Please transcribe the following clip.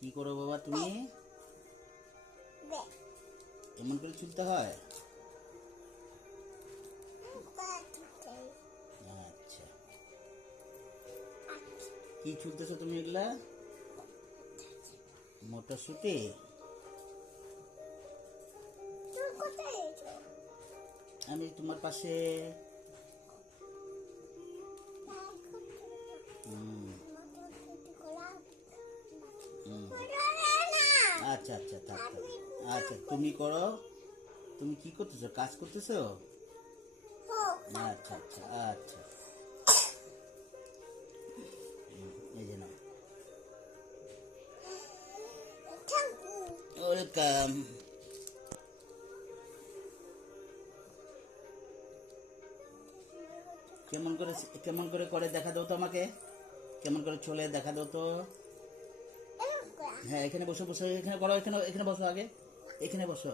কি করো বাবা তুমি? এমন করে চুলতে হয়? আচ্ছা, কি চুলতেছো তুমি এগুলা? মটরশুঁটি? আমি তোমার পাশে। হুম, হুম। আচ্ছা আচ্ছা, থাক থাক। আচ্ছা, তুমি করো। তুমি কি করতেছো? কাজ করতেছো? আচ্ছা আচ্ছা আচ্ছা। এই যে নাও। ওয়েলকাম। কেমন করে করে দেখা দাও তো আমাকে। কেমন করে চলে দেখা দাও তো। হ্যাঁ, এখানে বসো বসো, এখানে করো, এখানে এখানে বসো আগে। এখানে বসো।